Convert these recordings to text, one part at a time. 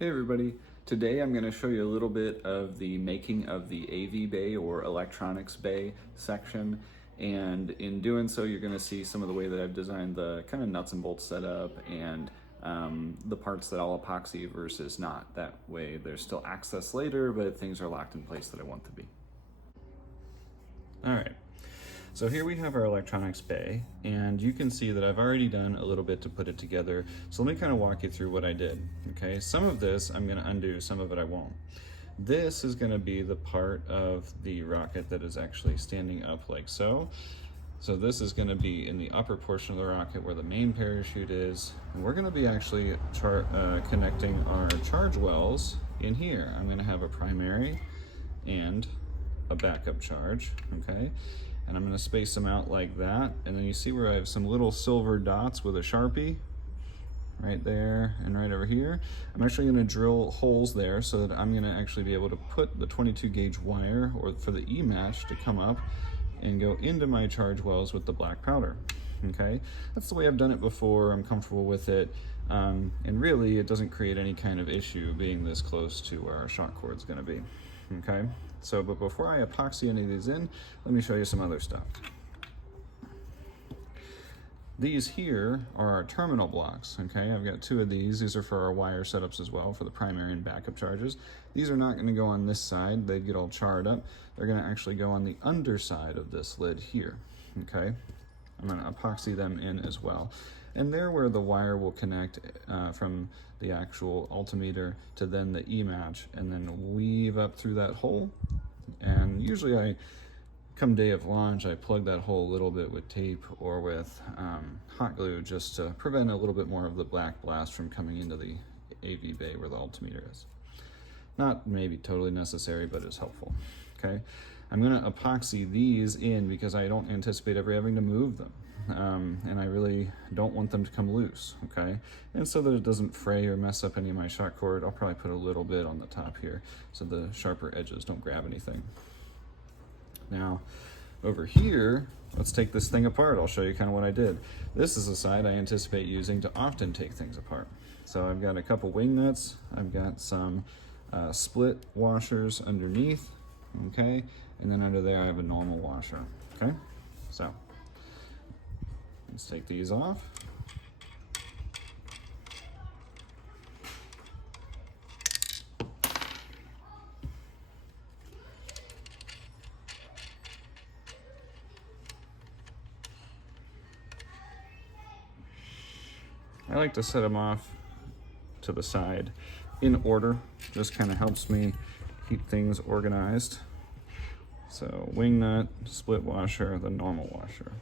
Hey everybody, today I'm going to show you a little bit of the making of the AV bay or electronics bay section, and in doing so you're going to see some of the way that I've designed the kind of nuts and bolts setup and the parts that I'll epoxy versus not. That way there's still access later, but things are locked in place that I want to be. Alright, so here we have our electronics bay, and you can see that I've already done a little bit to put it together. So let me kind of walk you through what I did. Okay, some of this I'm going to undo, some of it I won't. This is going to be the part of the rocket that is actually standing up like so. So this is going to be in the upper portion of the rocket where the main parachute is, and we're going to be actually connecting our charge wells in here. I'm going to have a primary and a backup charge, okay? And I'm going to space them out like that, and then you see where I have some little silver dots with a Sharpie right there and right over here. I'm actually going to drill holes there so that I'm going to actually be able to put the 22 gauge wire or for the E-match to come up and go into my charge wells with the black powder. Okay, that's the way I've done it before. I'm comfortable with it, and really it doesn't create any kind of issue being this close to where our shock cord's going to be. Okay, so but before I epoxy any of these in, let me show you some other stuff. These here are our terminal blocks, okay? I've got two of these. These are for our wire setups as well, for the primary and backup charges. These are not gonna go on this side. They'd get all charred up. They're gonna actually go on the underside of this lid here, okay? I'm gonna epoxy them in as well. And they're where the wire will connect from the actual altimeter to then the E-match, and then weave up through that hole. And usually come day of launch, I plug that hole a little bit with tape or with hot glue just to prevent a little bit more of the black blast from coming into the AV bay where the altimeter is. Not maybe totally necessary, but it's helpful, okay? I'm gonna epoxy these in because I don't anticipate ever having to move them. And I really don't want them to come loose, okay? And so that it doesn't fray or mess up any of my shock cord, I'll probably put a little bit on the top here so the sharper edges don't grab anything. Now, over here, let's take this thing apart. I'll show you kind of what I did. This is a side I anticipate using to often take things apart. So I've got a couple wing nuts. I've got some split washers underneath, okay? And then under there I have a normal washer, okay? So, let's take these off. I like to set them off to the side in order. Just kind of helps me keep things organized. So wing nut, split washer, the normal washer.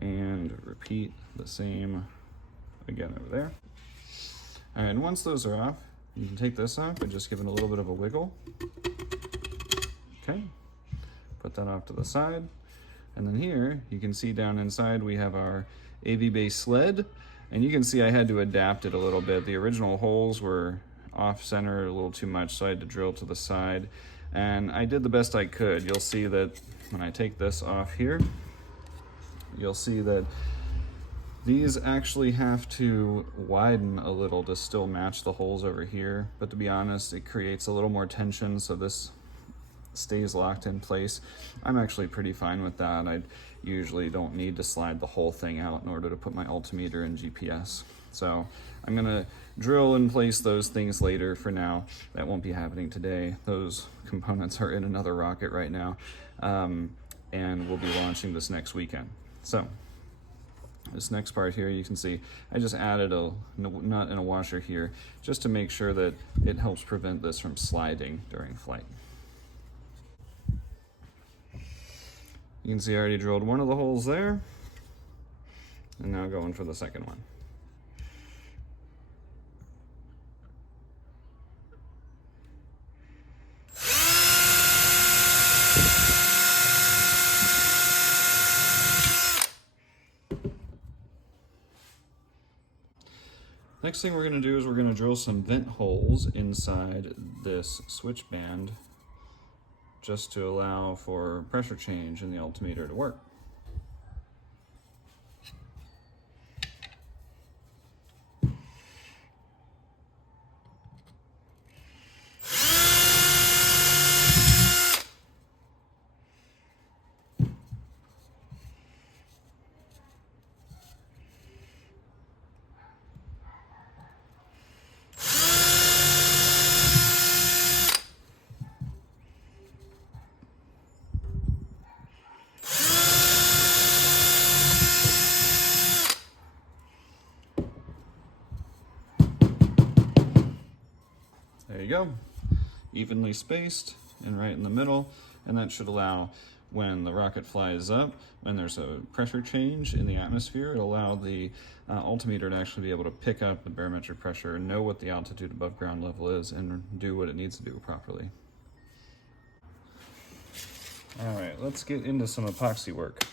And repeat the same again over there. All right, and once those are off, you can take this off and just give it a little bit of a wiggle. Okay, put that off to the side. And then here, you can see down inside we have our AV bay sled. And you can see I had to adapt it a little bit. The original holes were off center a little too much, so I had to drill to the side. And I did the best I could. You'll see that when I take this off here, you'll see that these actually have to widen a little to still match the holes over here. But to be honest, it creates a little more tension, so this stays locked in place. I'm actually pretty fine with that. I usually don't need to slide the whole thing out in order to put my altimeter and GPS. So I'm gonna drill and place those things later. For now, that won't be happening today. Those components are in another rocket right now, and we'll be launching this next weekend. So this next part here, you can see I just added a nut and a washer here just to make sure that it helps prevent this from sliding during flight. You can see I already drilled one of the holes there, and now going for the second one. Next thing we're going to do is we're going to drill some vent holes inside this switch band just to allow for pressure change in the altimeter to work. There you go. Evenly spaced and right in the middle. And that should allow, when the rocket flies up, when there's a pressure change in the atmosphere, it'll allow the altimeter to actually be able to pick up the barometric pressure, know what the altitude above ground level is, and do what it needs to do properly. All right, let's get into some epoxy work.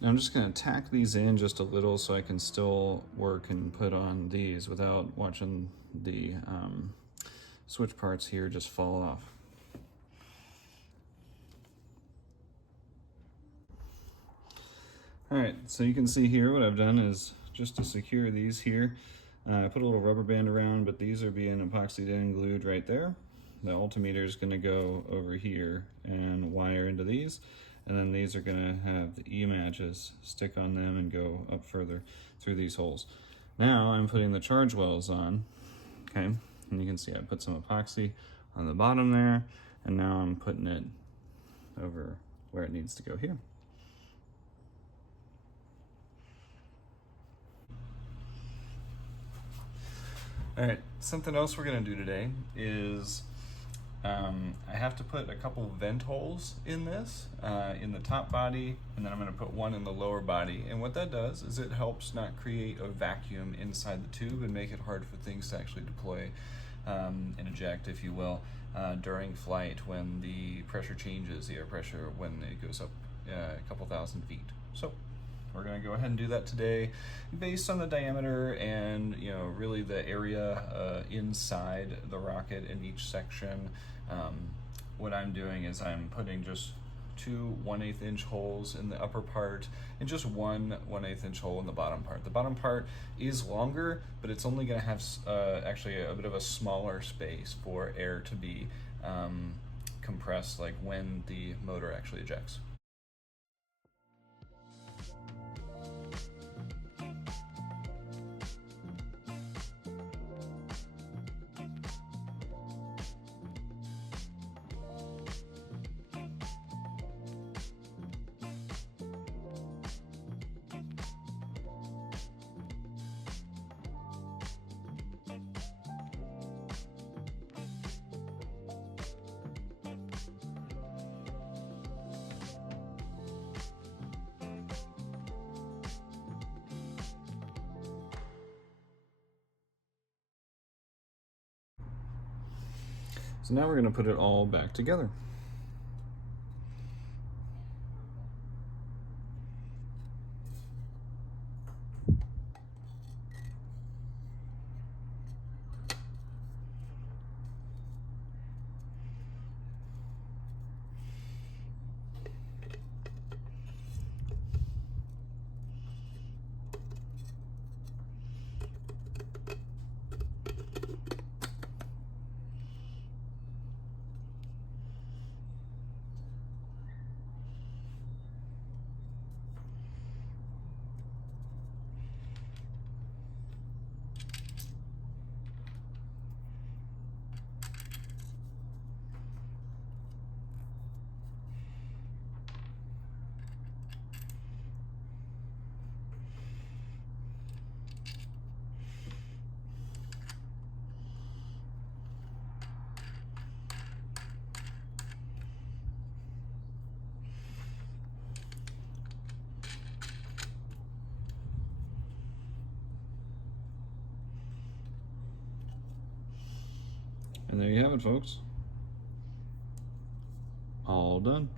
Now I'm just going to tack these in just a little so I can still work and put on these without watching the switch parts here just fall off. Alright, so you can see here what I've done is just to secure these here, I put a little rubber band around, but these are being epoxied in, glued right there. The altimeter is going to go over here and wire into these. And then these are going to have the E-matches stick on them and go up further through these holes. Now I'm putting the charge wells on, okay? And you can see I put some epoxy on the bottom there, and now I'm putting it over where it needs to go here. All right, something else we're going to do today is I have to put a couple vent holes in this, in the top body, and then I'm going to put one in the lower body. And what that does is it helps not create a vacuum inside the tube and make it hard for things to actually deploy and eject, if you will, during flight when the pressure changes, the air pressure, when it goes up a couple thousand feet. So we're going to go ahead and do that today based on the diameter and really the area inside the rocket in each section. What I'm doing is I'm putting just 2 1/8 inch holes in the upper part and just 1 1/8 inch hole in the bottom part. The bottom part is longer, but it's only going to have actually a bit of a smaller space for air to be compressed, like when the motor actually ejects. So now we're going to put it all back together. And there you have it, folks. All done.